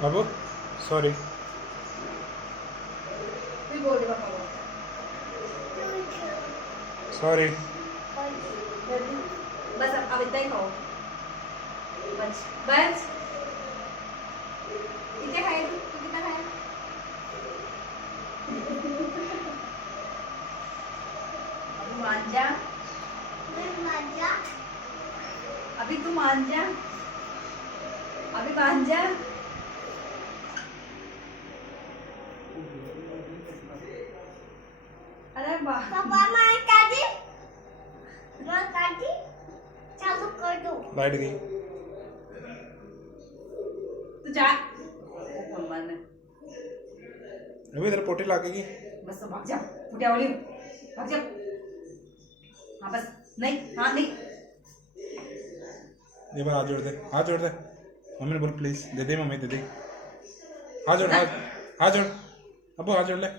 बाबू sorry भी बोल दे पापा को सॉरी बस अब इतना ही खाओ बस बस कितने खाए तू कितना खाया अभी मान जा अभी तू मान जा अभी मान जा अरे वाह लाइट गई तू जा कौन मारना अभी इधर पोटी लागेगी बस भाग जा फुटिया वाली भाग जा हाँ बस नहीं हाँ नहीं ये बार हाथ जोड़ दे मम्मी ने बोल प्लीज दे दे मम्मी दे दे हाथ जोड़ अबू हाथ जोड़ ले